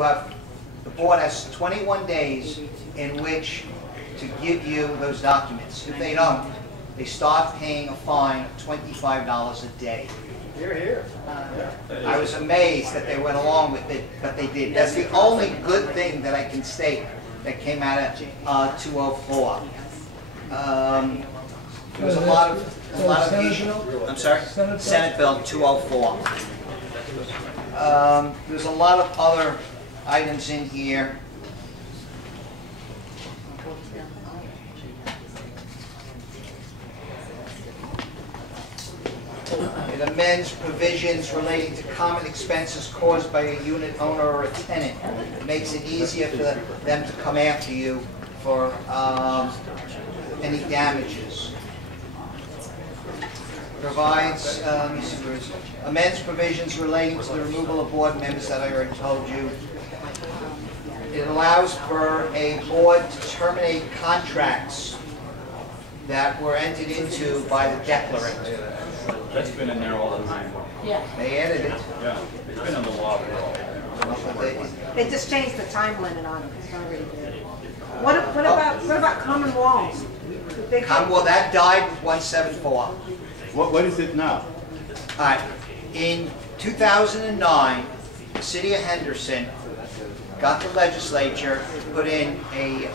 The board has 21 days in which to give you those documents. If they don't, they start paying a fine of $25 a day. Here, here. I was amazed that they went along with it, but they did. That's the only good thing that I can state that came out of 204. There was a lot of issues. I'm sorry? Senate Bill 204. There's a lot of other items in here. It amends provisions relating to common expenses caused by a unit owner or a tenant. It makes it easier for them to come after you for any damages. Provides, let me see where it is. Amends provisions relating to the removal of board members that I already told you. It allows for a board to terminate contracts that were entered into by the declarant. That's been in there all the time. Yeah. They added it. Yeah, it's been in the law for all time. They just changed the time limit on it. It's already there. What about common walls? Well, that died with 174. What is it now? All right. In 2009, the city of Henderson got the legislature to put in a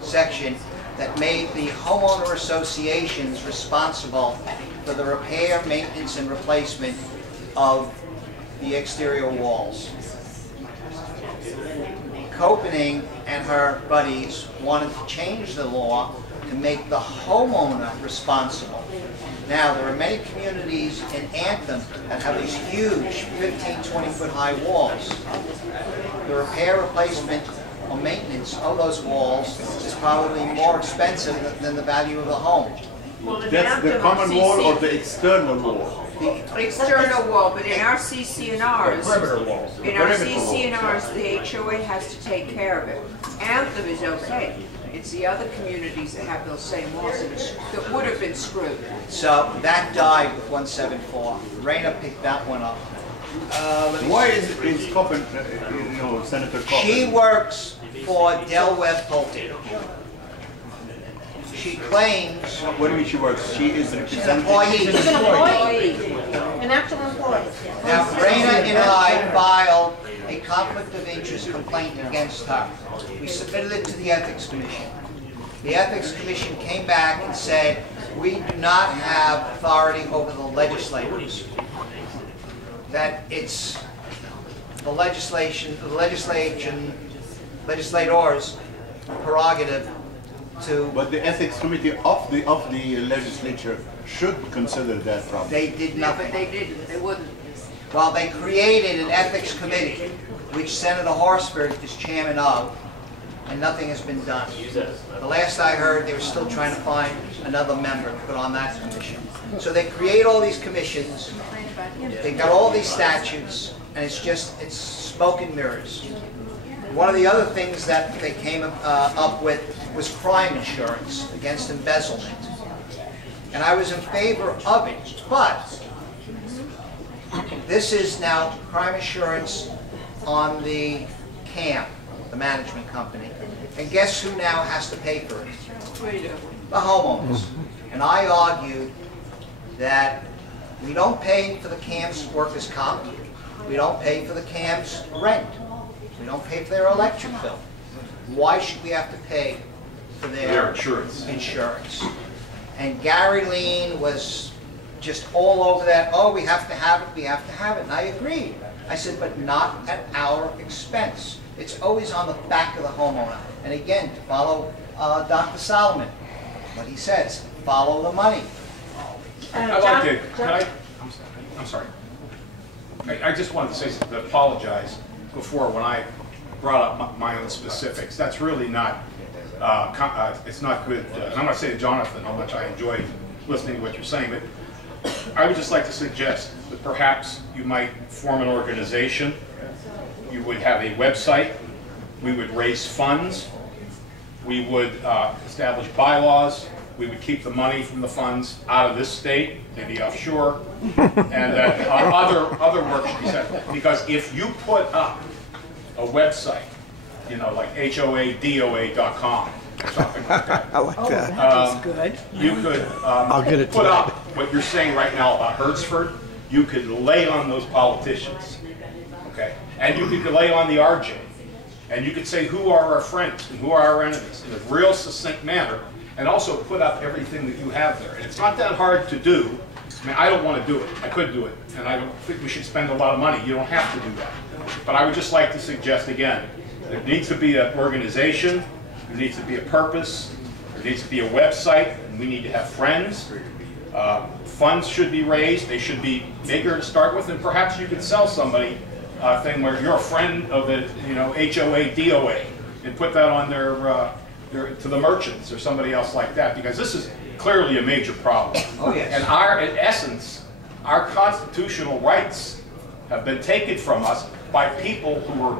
section that made the homeowner associations responsible for the repair, maintenance, and replacement of the exterior walls. Koenig and her buddies wanted to change the law to make the homeowner responsible. Now, there are many communities in Anthem that have these huge 15, 20-foot high walls. The repair, replacement, or maintenance of those walls is probably more expensive than the value of the home. Well, That's the common wall or the external wall? The external wall, but in our CC&Rs, Perimeter walls. in our CC&Rs, the HOA has to take care of it. Anthem is okay. It's the other communities that have those same walls that would have been screwed. So that died with 174. Raina picked that one up. Why is Coppen, Senator Coppen? She works for Del Webb Pulte. She claims What do you mean she works? She is she's an representing. employee. She's an employee, an actual employee. Now, Raina and I filed a conflict of interest complaint against her. We submitted it to the Ethics Commission. The Ethics Commission came back and said, we do not have authority over the legislators. That it's the legislators' prerogative to. But the ethics committee of the legislature should consider that problem. They did Yeah, nothing. but they didn't. They wouldn't. Well, they created an ethics committee, which Senator Horsford is chairman of, and nothing has been done. The last I heard, they were still trying to find another member to put on that commission. So they create all these commissions, they got all these statutes, and it's smoke and mirrors. One of the other things that they came up with was crime insurance against embezzlement. And I was in favor of it, but this is now crime insurance on the CAM, the management company. And guess who now has to pay for it? The homeowners. And I argued that we don't pay for the CAM's workers' comp. We don't pay for the CAM's rent. We don't pay for their electric bill. Why should we have to pay for their insurance? And Gary Lean was just all over that. Oh, we have to have it, we have to have it. And I agreed. I said, but not at our expense. It's always on the back of the homeowner. And again, to follow Dr. Solomon, what he says, follow the money. I'd like to, I'm sorry. I just wanted to say something, to apologize before when I brought up my own specifics. That's really not, it's not good. And I'm going to say to Jonathan how much I enjoyed listening to what you're saying, but I would just like to suggest that perhaps you might form an organization. You would have a website. We would raise funds. We would establish bylaws. We would keep the money from the funds out of this state, maybe offshore, and that other work should be set. Because if you put up website, you know, like HOADOA.com or something like that. I like that. That's good. You could I'll get it put tonight. up what you're saying right now about Hertzford. You could lay on those politicians, okay? And you could lay on the RJ. And you could say who are our friends and who are our enemies in a real succinct manner, and also put up everything that you have there. And it's not that hard to do. I mean, I don't want to do it. I could do it. And I don't think we should spend a lot of money. You don't have to do that. But I would just like to suggest again, there needs to be an organization, there needs to be a purpose, there needs to be a website, and we need to have friends. Funds should be raised. They should be bigger to start with, and perhaps you could sell somebody a thing where you're a friend of the, you know, HOA, DOA, and put that on their to the merchants or somebody else like that, because this is clearly a major problem. Oh, yes. And in essence, our constitutional rights have been taken from us by people who were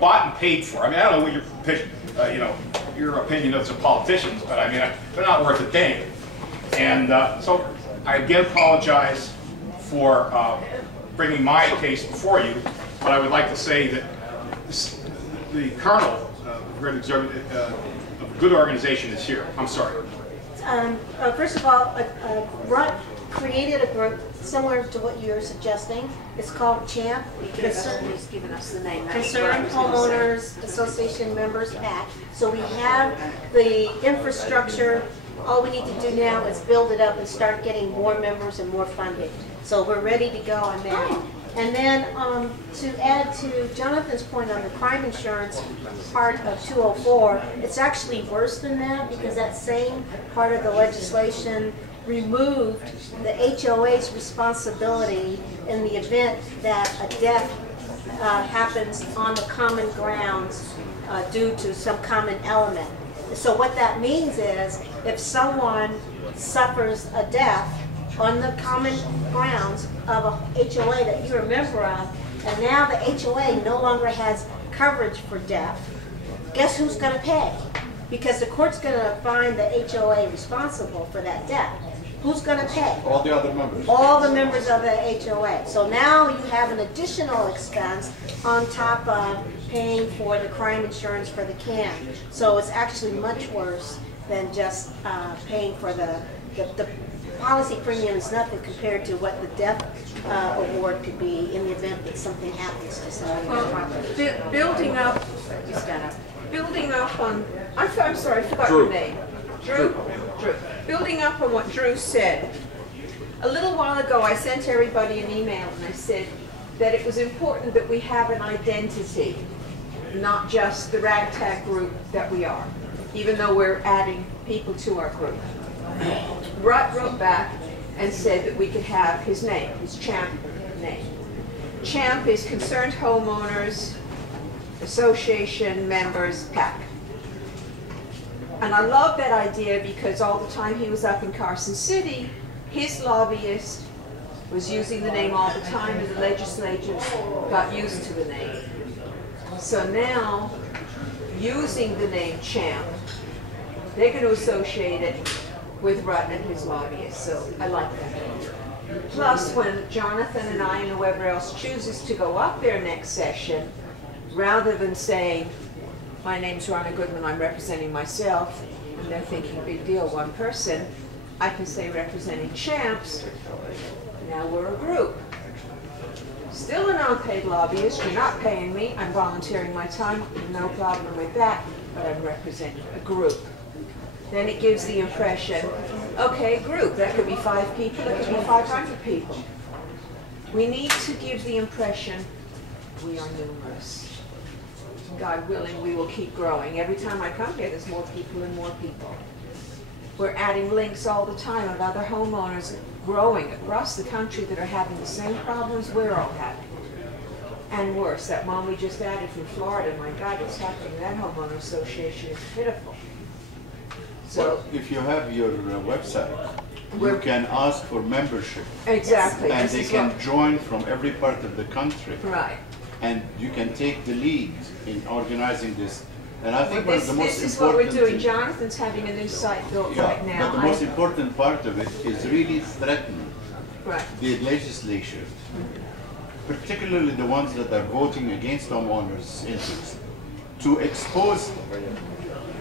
bought and paid for. I mean, I don't know what your opinion is of politicians, but I mean, they're not worth a dang. And so I again apologize for bringing my case before you, but I would like to say that the kernel of a good organization is here. I'm sorry. First of all, Rutt created a group similar to what you're suggesting. It's called CHAMP, He's given us the name. Concerned Homeowners Association Members PAC. So we have the infrastructure. All we need to do now is build it up and start getting more members and more funding. So we're ready to go on that. And then to add to Jonathan's point on the crime insurance part of 204, it's actually worse than that, because that same part of the legislation removed the HOA's responsibility in the event that a death happens on the common grounds due to some common element. So what that means is, if someone suffers a death on the common grounds of a HOA that you're a member of, and now the HOA no longer has coverage for death, guess who's going to pay? Because the court's going to find the HOA responsible for that death. Who's going to pay? All the other members. All the members of the HOA. So now you have an additional expense on top of paying for the crime insurance for the CAN. So it's actually much worse than just paying for the policy premium is nothing compared to what the death award could be in the event that something happens to somebody. Well, building up, you stand up. Building up on, I'm sorry, I forgot your name. Drew. Building up on what Drew said. A little while ago, I sent everybody an email and I said that it was important that we have an identity, not just the ragtag group that we are, even though we're adding people to our group. Rutt wrote back and said that we could have his name, his CHAMP name. CHAMP is Concerned Homeowners Association Members PAC. And I love that idea because all the time he was up in Carson City, his lobbyist was using the name all the time, and the legislators got used to the name. So now, using the name CHAMP, they're going to associate it with Rutt and his lobbyists, so I like that. Plus, when Jonathan and I and whoever else chooses to go up there next session, rather than saying, my name's Ronna Goodman, I'm representing myself, and they're thinking, big deal, one person, I can say representing CHAMPs, now we're a group. Still an unpaid lobbyist, you're not paying me, I'm volunteering my time, no problem with that, but I'm representing a group. Then it gives the impression, okay, group, that could be 5 people, it could be 500 people. We need to give the impression we are numerous. God willing, we will keep growing. Every time I come here, there's more people and more people. We're adding links all the time of other homeowners growing across the country that are having the same problems we're all having. And worse, that one we just added from Florida, my God, what's happening? That homeowner association is pitiful. So, Well, if you have your website, you can ask for membership. exactly. And this they is can what- join from every part of the country. Right. And you can take the lead in organizing this. And I think Well, one of the most this is what we're important doing. Jonathan's having a new site built right now. but the most important part of it is really threaten Right. the legislature particularly the ones that are voting against homeowners' interests, to expose,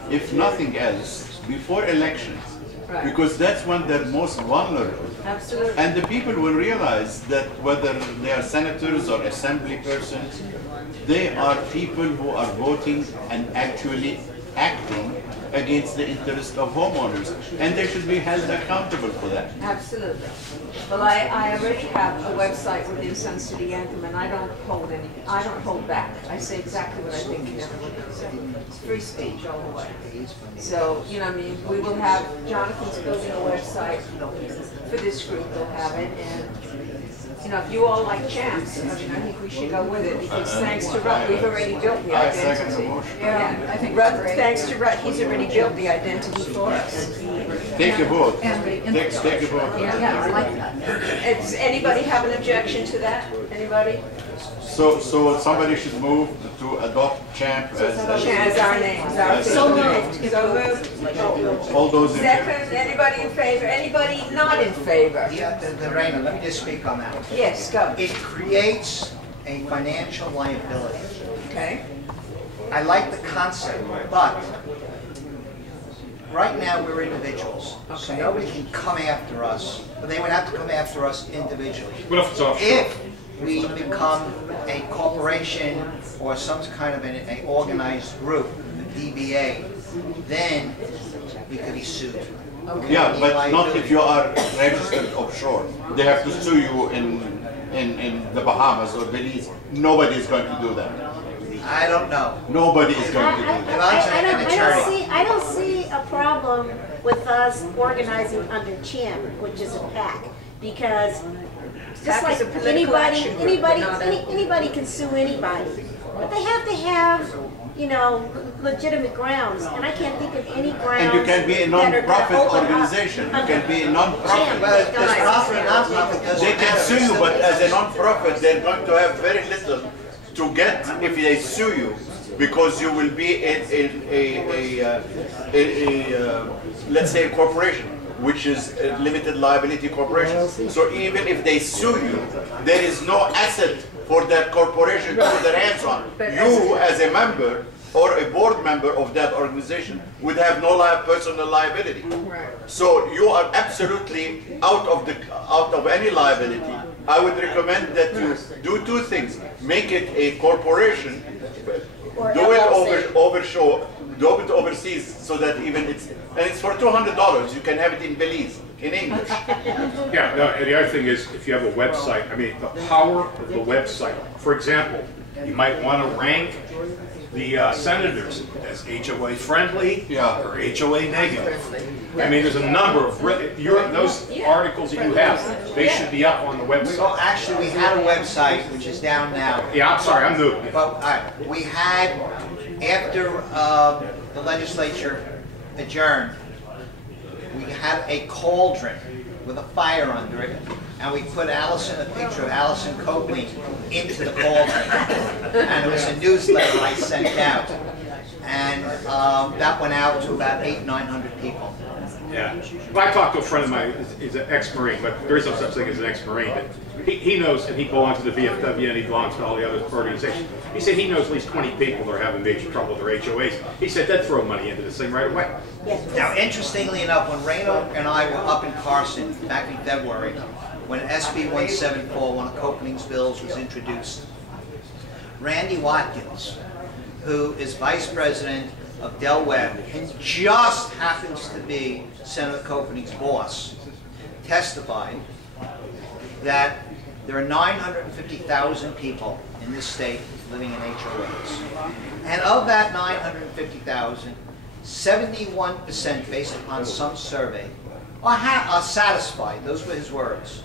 if nothing else, before elections, Right. because that's when they're most vulnerable. Absolutely. And the people will realize that whether they are senators or assembly persons, they are people who are voting and actually acting against the interest of homeowners, and they should be held accountable for that. Absolutely. Well, I already have a website within Sun City Anthem, and I don't hold back. I say exactly what I think and everyone knows it. It's free speech all the way. So, you know, I mean, we will have, Jonathan's building a website for this group, they'll have it, and, you know, if you all like champs, I mean, I think we should go with it, because thanks to Rut, we've already built the I second the identity. motion. Yeah, I think Rut, thanks to Rut, he's already built the identity for us. Take a vote. Take a vote. Yeah, I like that. Does anybody have an objection to that? Anybody? So somebody should move to adopt CHAMP As our name, as our So official name. So moved. all those in favor. Second, anybody in favor? Anybody not in favor? Yeah, Lorena, let me just speak on that. Yes, go. It creates a financial liability. Okay. I like the concept, but right now we're individuals, so Okay. nobody can come after us, but they would have to come after us individually. What if it's offshore? If we become a corporation or some kind of an organized group, a DBA, then we could be sued. Yeah, but not if you are registered offshore. They have to sue you in the Bahamas or Belize. Nobody is going to do that. I don't know. Nobody is going to do that. I don't see a problem with us organizing under CHAMP, which is a PAC, because just PAC like is a political action group, but not a- anybody can sue anybody, but they have to have, you know, legitimate grounds, and I can't think of any grounds. And you can be a that are gonna non-profit open up organization. You can be a CHAMP. non-profit. Well, does profit or non-profit doesn't They can matter. sue you, but as a non-profit, they're going to have very little to get if they sue you, because you will be let's say a corporation, which is a limited liability corporation. So even if they sue you, there is no asset for that corporation to put their hands on. You, as a member or a board member of that organization, would have no personal liability. So you are absolutely out of any liability. I would recommend that you do two things: make it a corporation, Or do it LLC. do it overseas, so that even it's for $200. You can have it in Belize in English. Yeah, no, and the other thing is, if you have a website, I mean, the power of the website. For example, you might want to rank the senators as HOA friendly or HOA negative. I mean, there's a number of, those articles that you have, they should be up on the So website. actually, we had a website, which is down now. Yeah, I'm sorry, I'm new. But, all right, we had, after the legislature adjourned, we had a cauldron with a fire under it, and we put a picture of Allison Copley into the cauldron. And it was a newsletter I sent out. And that went out to about 800-900 people. Yeah. Well, I talked to a friend of mine, he's an ex-Marine, but there is no such thing as an ex-Marine, but he knows, and he belongs to the VFW and he belongs to all the other organizations. He said he knows at least 20 people that are having major trouble with their HOAs. He said they'd throw money into this thing right away. Now, interestingly enough, when Reno and I were up in Carson back in February, when SB 174, one of Copeling's bills, was introduced, Randy Watkins, who is vice president of Del Webb and just happens to be Senator Copeling's boss, testified that there are 950,000 people in this state living in HOAs. And of that 950,000, 71%, based upon some survey, are satisfied, those were his words,